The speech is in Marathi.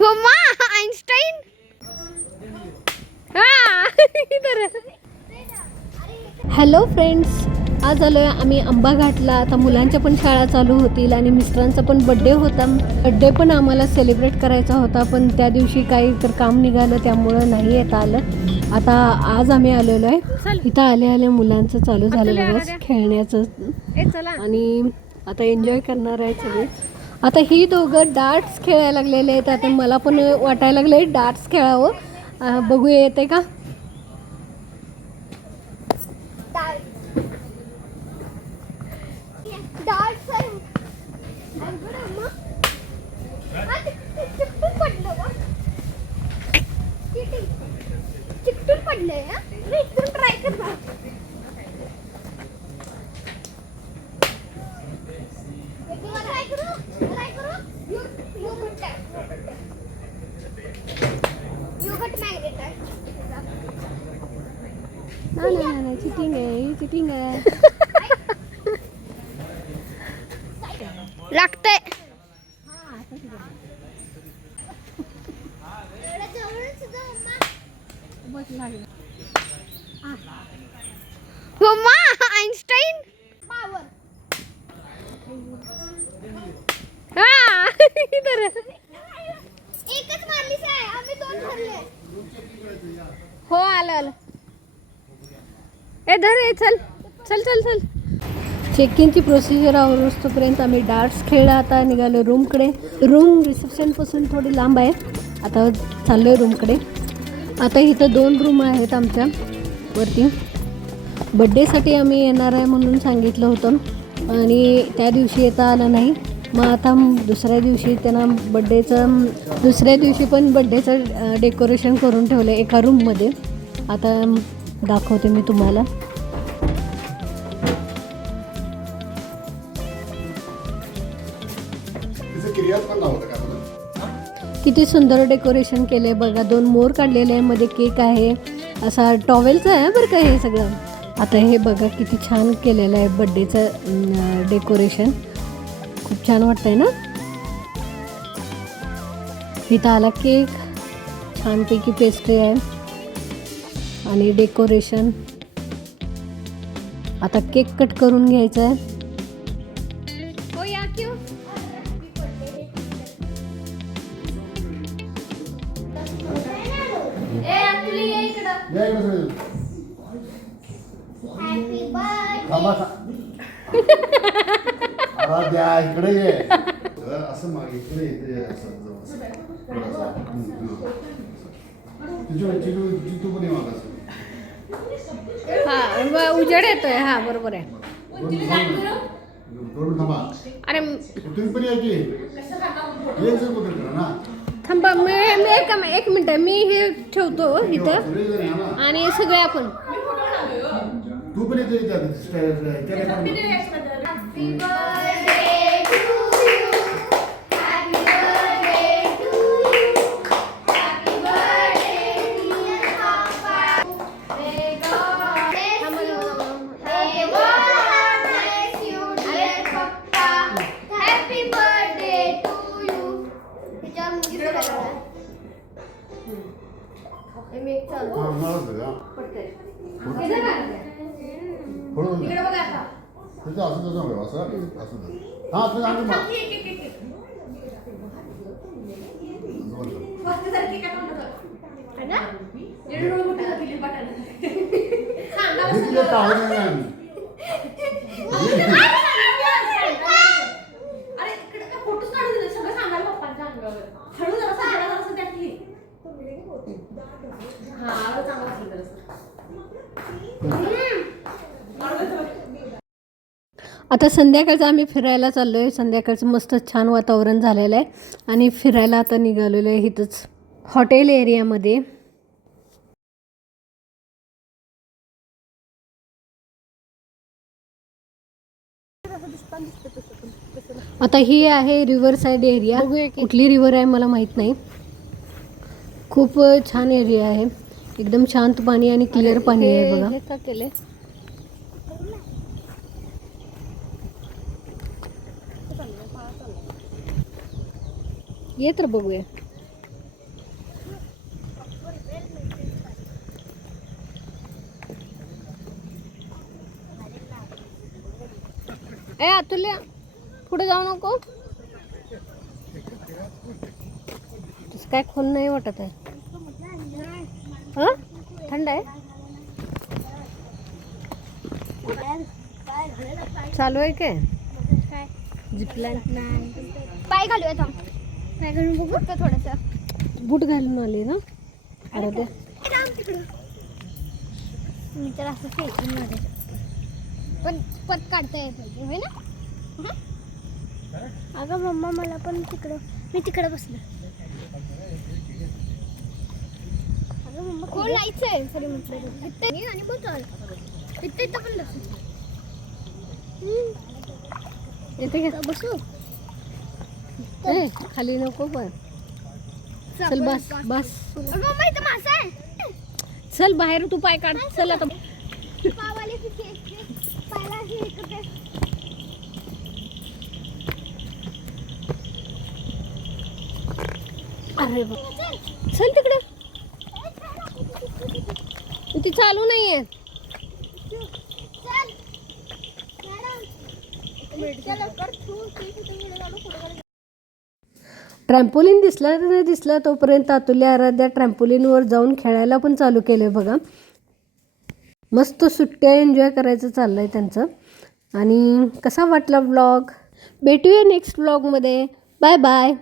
मम्मा आइन्स्टाइन हॅलो फ्रेंड्स, आज आलोय आम्ही आंबा घाटला. आता मुलांच्या पण शाळा चालू होतील आणि मिस्टरांचा पण बड्डे होता. बड्डे पण आम्हाला सेलिब्रेट करायचा होता, पण त्या दिवशी काही तर काम निघालं त्यामुळं नाही येता आलं. आता आज आम्ही आलेलो आहे. इथं आले मुलांचं चालू झालं बघा खेळण्याचं आणि आता एन्जॉय करणार आहे सगळे. आता ही दोघं डार्ट्स खेळायला लागलेले आहेत. आता मला पण वाटायला लागले डार्ट्स खेळावं. बघूया येते का. चिकटून पडलंय. ट्राय करणार. नाही चिटिंग आहे, चिटिंग आहे. लागतंय. Mama Einstein power. एकच मारलीच आहे, आम्ही दोन धरले. हो आलं. ए धर, चल चल चल चल. चेक-इनची प्रोसिजर आवरोस्तोपर्यंत आम्ही डार्ट्स खेळला. आता निघालो रूमकडे. रूम रिसेप्शनपासून थोडी लांब आहे. आता चाललो आहे रूमकडे. आता इथं 2 रूम आहेत आमच्या वरती. बड्डेसाठी आम्ही येणार आहे म्हणून सांगितलं होतं आणि त्या दिवशी येता आलं नाही. मग आता दुसऱ्या दिवशी त्यांना दुसऱ्या दिवशी पण बड्डेचं डेकोरेशन करून ठेवलं आहे एका रूममध्ये. आता दाखवते मी तुम्हाला. किती सुंदर डेकोरेशन केलंय बघा. 2 मोर काढलेले आहे, मध्ये केक आहे, असा टॉवेलचं आहे बरं का हे सगळं. आता हे बघा किती छान केलेलं आहे बड्डेचं डेकोरेशन. खूप छान वाटतंय ना. इथं आला केक, छानपैकी पेस्ट्री आहे आणि डेकोरेशन. आता केक कट करून घ्यायचा आहे. इकडे ये असं मागे इकडे येते असं हा उजेड येतोय. हा बरोबर आहे. अरे तुम्ही पण थांबा, मी एक मिनिट मी हे ठेवतो इथं आणि सगळे आपण. तू पण आता संध्याकाळचं आम्ही फिरायला चाललो आहे. संध्याकाळचं मस्त छान वातावरण झालेलं आहे आणि फिरायला आता निघालेलो आहे इथंच हॉटेल एरियामध्ये. आता ही आहे रिव्हर साईड एरिया. कुठली रिव्हर आहे मला माहीत नाही. खूप छान एरिया आहे, एकदम शांत पाणी आणि क्लिअर पाणी आहे बघा. ये तर बघूया. ए अतुल्या पुढे जाऊ नको. तसं काय खोल नाही वाटत आहे. हां थंड आहे. चालू आहे काय जिपलाईन? पाय घालूया थांब. पाय घालून बघू का थोडंसं. बूट घालून आली ना. अरे ते तिकडं मी तर असं फेकून मारे पण पत काढता येत पाहिजे होय ना. अगं मम्मा मला पण तिकडं मी तिकडं बसलं. अगं मम्मा कोण जायचंय सरी म्हटलं इथे आणि बघ इथे पण बसू. येते का बसू ए खाली नको पण. चल बस बस. अगं मम्मा इथं मासा आहे. चल बाहेर तू पाय काढ. चल आता पावाले पायला हे करते. अरे चल तिकडे. ती चालू नाहीये. ट्रॅम्पोलिन दिसला नाही दिसला तोपर्यंत अतुल्या आराध्या ट्रॅम्पोलिनवर जाऊन खेळायला पण चालू केलं आहे बघा. मस्त सुट्ट्या एन्जॉय करायचं चाललं आहे त्यांचं. आणि कसा वाटला व्लॉग? भेटूया नेक्स्ट व्लॉगमध्ये. Bye bye.